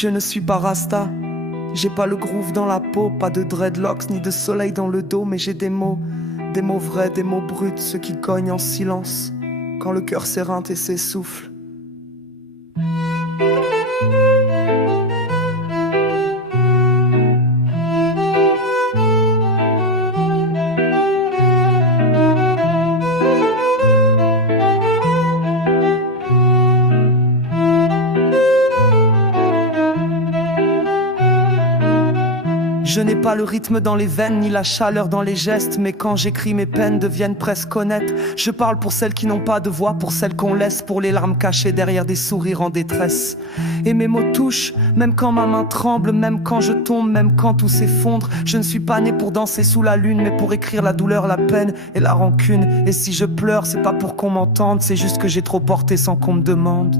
Je ne suis pas rasta, j'ai pas le groove dans la peau, pas de dreadlocks ni de soleil dans le dos, mais j'ai des mots vrais, des mots bruts, ceux qui cognent en silence, quand le cœur s'éreinte et s'essouffle. Je n'ai pas le rythme dans les veines, ni la chaleur dans les gestes, mais quand j'écris mes peines deviennent presque honnêtes. Je parle pour celles qui n'ont pas de voix, pour celles qu'on laisse, pour les larmes cachées derrière des sourires en détresse. Et mes mots touchent, même quand ma main tremble, même quand je tombe, même quand tout s'effondre. Je ne suis pas né pour danser sous la lune, mais pour écrire la douleur, la peine et la rancune. Et si je pleure, c'est pas pour qu'on m'entende, c'est juste que j'ai trop porté sans qu'on me demande.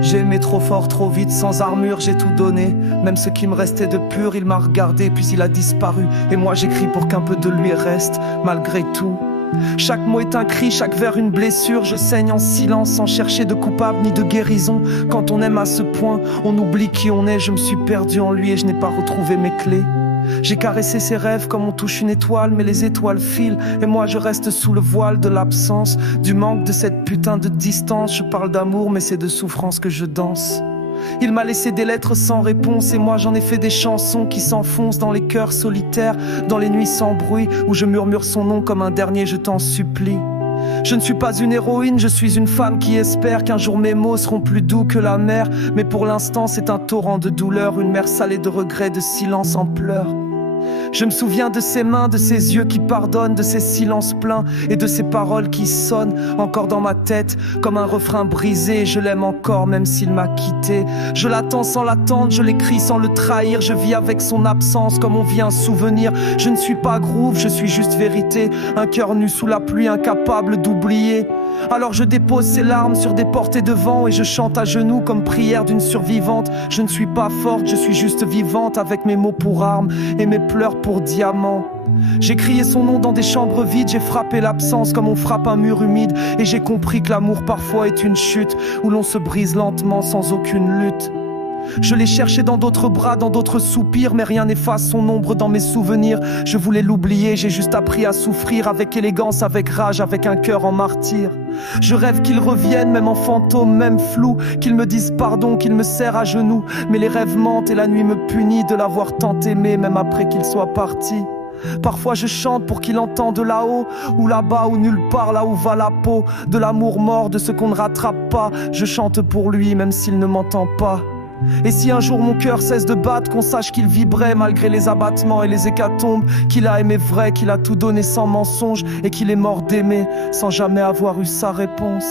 J'ai aimé trop fort, trop vite, sans armure, j'ai tout donné. Même ce qui me restait de pur, il m'a regardé, puis il a disparu. Et moi j'écris pour qu'un peu de lui reste, malgré tout. Chaque mot est un cri, chaque vers une blessure. Je saigne en silence, sans chercher de coupable ni de guérison. Quand on aime à ce point, on oublie qui on est. Je me suis perdu en lui et je n'ai pas retrouvé mes clés. J'ai caressé ses rêves comme on touche une étoile, mais les étoiles filent et moi je reste sous le voile de l'absence, du manque de cette putain de distance. Je parle d'amour mais c'est de souffrance que je danse. Il m'a laissé des lettres sans réponse et moi j'en ai fait des chansons qui s'enfoncent dans les cœurs solitaires, dans les nuits sans bruit où je murmure son nom comme un dernier je t'en supplie. Je ne suis pas une héroïne, je suis une femme qui espère qu'un jour mes mots seront plus doux que la mer. Mais pour l'instant c'est un torrent de douleur, une mer salée de regrets, de silence en pleurs. Je me souviens de ses mains, de ses yeux qui pardonnent, de ses silences pleins et de ses paroles qui sonnent encore dans ma tête comme un refrain brisé. Je l'aime encore même s'il m'a quitté. Je l'attends sans l'attendre, je l'écris sans le trahir. Je vis avec son absence comme on vit un souvenir. Je ne suis pas groove, je suis juste vérité. Un cœur nu sous la pluie, incapable d'oublier. Alors je dépose ses larmes sur des portées de vent et je chante à genoux comme prière d'une survivante. Je ne suis pas forte, je suis juste vivante avec mes mots pour armes et mes pleurs pour diamants. J'ai crié son nom dans des chambres vides, j'ai frappé l'absence comme on frappe un mur humide. Et j'ai compris que l'amour parfois est une chute où l'on se brise lentement sans aucune lutte. Je l'ai cherché dans d'autres bras, dans d'autres soupirs, mais rien n'efface son ombre dans mes souvenirs. Je voulais l'oublier, j'ai juste appris à souffrir avec élégance, avec rage, avec un cœur en martyr. Je rêve qu'il revienne, même en fantôme, même flou, qu'il me dise pardon, qu'il me serre à genoux. Mais les rêves mentent et la nuit me punit de l'avoir tant aimé, même après qu'il soit parti. Parfois je chante pour qu'il entende là-haut, ou là-bas, ou nulle part, là où va la peau. De l'amour mort, de ce qu'on ne rattrape pas. Je chante pour lui, même s'il ne m'entend pas. Et si un jour mon cœur cesse de battre, qu'on sache qu'il vibrait malgré les abattements et les hécatombes, qu'il a aimé vrai, qu'il a tout donné sans mensonge, et qu'il est mort d'aimer sans jamais avoir eu sa réponse.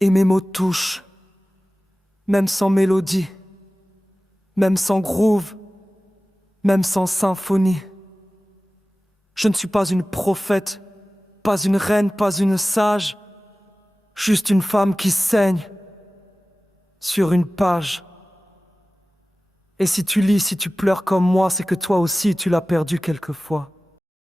Et mes mots touchent, même sans mélodie, même sans groove, même sans symphonie. Je ne suis pas une prophète, pas une reine, pas une sage, juste une femme qui saigne sur une page. Et si tu lis, si tu pleures comme moi, c'est que toi aussi tu l'as perdu quelquefois.